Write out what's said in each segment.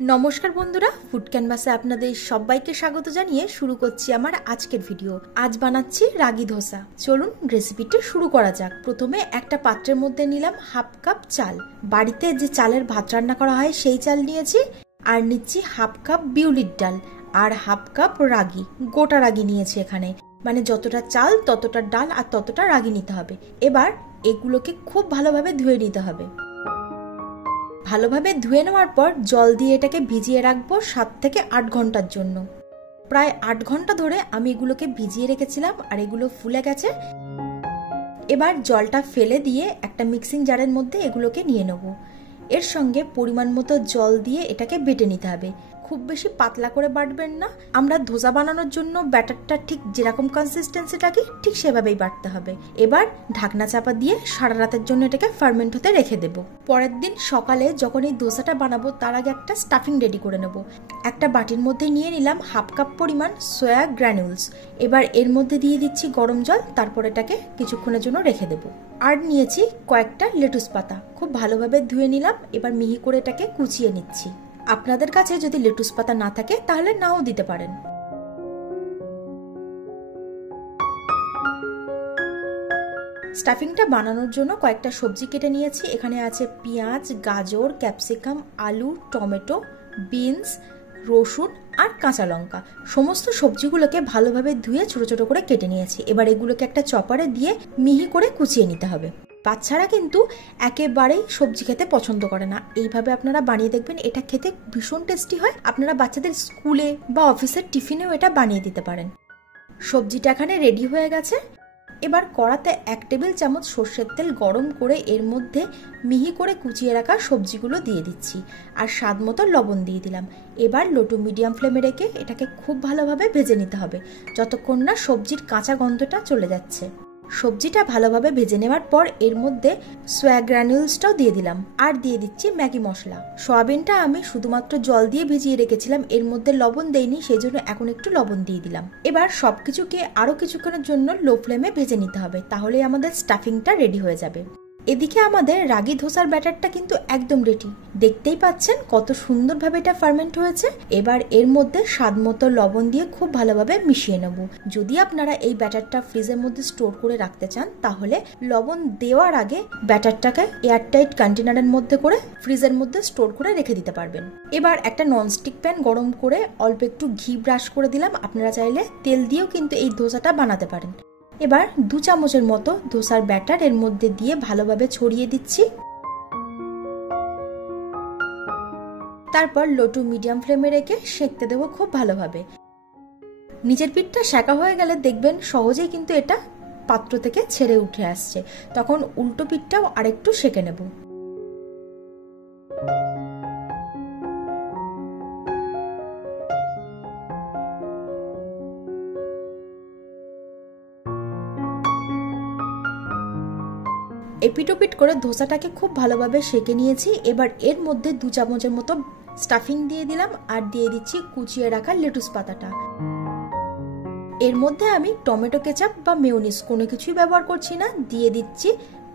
নমস্কার বন্ধুরা, ফুড ক্যানভাসে আপনাদের সবাইকে স্বাগত জানিয়ে শুরু করছি আমার আজকের ভিডিও। আজ বানাচ্ছি রাগি ধোসা। চলুন রেসিপিটা শুরু করা যাক। প্রথমে একটা পাত্রের মধ্যে নিলাম হাফ কাপ চাল। বাড়িতে যে চালের ভাত রান্না করা হয় সেই চাল নিয়েছি। আর নিচ্ছি হাফ কাপ বিউলির ডাল আর হাফ কাপ রাগি, গোটা রাগি নিয়েছি এখানে। মানে যতটা চাল ততটা ডাল আর ততটা রাগি নিতে হবে। এবার এগুলোকে খুব ভালোভাবে ধুয়ে নিতে হবে। ভালোভাবে ধুয়ে নেওয়ার পর জল দিয়ে এটাকে ভিজিয়ে রাখবো 7 থেকে 8 ঘন্টার জন্য। প্রায় 8 ঘন্টা ধরে আমি এগুলোকে ভিজিয়ে রেখেছিলাম আর এগুলো ফুলে গেছে। এবার জলটা ফেলে দিয়ে একটা মিক্সিং জারের মধ্যে এগুলোকে নিয়ে নেব। এর সঙ্গে পরিমাণ মতো জল দিয়ে এটাকে বেটে নিতে হবে। খুব বেশি পাতলা করে বাটবেন না। আমরা ধোসা বানানোর জন্য ব্যাটারটা ঠিক যেরকম কনসিস্টেন্সি রাখি ঠিক সেভাবেই বাটতে হবে। এবার ঢাকনা চাপা দিয়ে সারা রাতের জন্য এটাকে ফার্মেন্ট হতে রেখে দেব। পরের দিন সকালে যখন এই ধোসাটা বানাবো তার আগে একটা স্টাফিং রেডি করে নেব। একটা বাটির মধ্যে নিয়ে নিলাম হাফ কাপ পরিমাণ সয়া গ্র্যানুলস। এবার এর মধ্যে দিয়ে দিচ্ছি গরম জল, তারপর এটাকে কিছুক্ষণের জন্য রেখে দেব। আর নিয়েছি কয়েকটা লেটুস পাতা, খুব ভালোভাবে ধুয়ে নিলাম। এবার মিহি করে এটাকে কুচিয়ে নিচ্ছি। আপনাদের কাছে যদি লেটুস পাতা না থাকে তাহলে নাও দিতে পারেন। স্টাফিংটা বানানোর জন্য কয়েকটা সবজি কেটে নিয়েছি। এখানে আছে পেঁয়াজ, গাজর, ক্যাপসিকাম, আলু, টমেটো, বিনস, রসুন আর কাঁচা লঙ্কা। সমস্ত সবজিগুলোকে ভালোভাবে ধুয়ে ছোট ছোট করে কেটে নিয়েছি। এবার এগুলোকে একটা চপারে দিয়ে মিহি করে কুচিয়ে নিতে হবে। বাচ্চারা কিন্তু একেবারেই সবজি খেতে পছন্দ করে না। এইভাবে আপনারা বানিয়ে দেখবেন, এটা খেতে ভীষণ টেস্টি হয়। আপনারা বাচ্চাদের স্কুলে বা অফিসের টিফিনেও এটা বানিয়ে দিতে পারেন। সবজিটা এখানে রেডি হয়ে গেছে। এবার কড়াতে 1 টেবিল চামচ সর্ষের তেল গরম করে এর মধ্যে মিহি করে কুচিয়ে রাখা সবজিগুলো দিয়ে দিচ্ছি আর স্বাদ মতো লবণ দিয়ে দিলাম। এবার লো টু মিডিয়াম ফ্লেমে রেখে এটাকে খুব ভালোভাবে ভেজে নিতে হবে যতক্ষণ না সবজির কাঁচা গন্ধটা চলে যাচ্ছে। সবজিটা ভালোভাবে ভেজে নেওয়ার পর এর মধ্যে সোয়া গ্রানুলসটাও দিয়ে দিলাম আর দিয়ে দিচ্ছি ম্যাগি মশলা। সয়াবিনটা আমি শুধুমাত্র জল দিয়ে ভিজিয়ে রেখেছিলাম, এর মধ্যে লবণ দেইনি, সেই জন্য এখন একটু লবণ দিয়ে দিলাম। এবার সবকিছুকে আরো কিছুক্ষণের জন্য লো ফ্লেমে ভেজে নিতে হবে, তাহলে আমাদের স্টাফিংটা রেডি হয়ে যাবে। এদিকে আমাদের রাগি ধোসার ব্যাটারটা কিন্তু একদম রেডি। দেখতেই পাচ্ছেন কত সুন্দরভাবে এটা ফার্মেন্ট হয়েছে। এবার এর মধ্যে স্বাদ মতো লবণ দিয়ে খুব ভালোভাবে মিশিয়ে নেব। যদি আপনারা এই ব্যাটারটা ফ্রিজের মধ্যে স্টোর করে রাখতে চান তাহলে লবণ দেওয়ার আগে ব্যাটারটাকে এয়ারটাইট কন্টেনারের মধ্যে করে ফ্রিজের মধ্যে স্টোর করে রেখে দিতে পারবেন। এবার একটা ননস্টিক প্যান গরম করে অল্প একটু ঘি ব্রাশ করে দিলাম। আপনারা চাইলে তেল দিয়েও কিন্তু এই ধোসাটা বানাতে পারেন। এবার 2 চামচের মতো ধোসার ব্যাটার এর মধ্যে দিয়ে ভালোভাবে ছড়িয়ে দিচ্ছি। তারপর লো টু মিডিয়াম ফ্লেমে রেখে সেঁকতে দেবো খুব ভালোভাবে। নিচের পিঠটা সেঁকা হয়ে গেলে দেখবেন সহজেই কিন্তু এটা পাত্র থেকে ছেড়ে উঠে আসছে। তখন উল্টো পিঠটাও আরেকটু সেঁকে নেব। এপিটোপিট করে ধোসাটাকে খুব ভালোভাবে সেঁকে নিয়েছি। এবার এর মধ্যে 2 চামচের মতো স্টাফিং দিয়ে দিলাম আর দিয়ে দিচ্ছি কুচিয়ে রাখা লেটুস পাতাটা। এর মধ্যে আমি টমেটো কেচাপ বা মেয়োনিজ কোনো কিছুই ব্যবহার করছি না। দিয়ে দিচ্ছি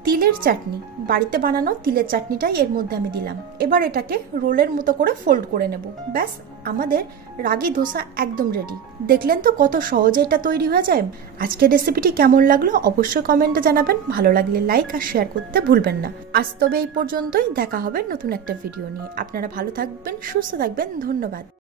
তিলের চাটনি, বাড়িতে বানানো তিলের চাটনিটাই এর মধ্যে আমি দিলাম। এবার এটাকে রোলের মতো করে ফোল্ড করে নেব। ব্যাস, আমাদের রাগি ধোসা একদম রেডি। দেখলেন তো কত সহজে এটা তৈরি হয়ে যায়। আজকের রেসিপিটি কেমন লাগলো অবশ্যই কমেন্টে জানাবেন। ভালো লাগলে লাইক আর শেয়ার করতে ভুলবেন না। আজ তবে এই পর্যন্তই, দেখা হবে নতুন একটা ভিডিও নিয়ে। আপনারা ভালো থাকবেন, সুস্থ থাকবেন। ধন্যবাদ।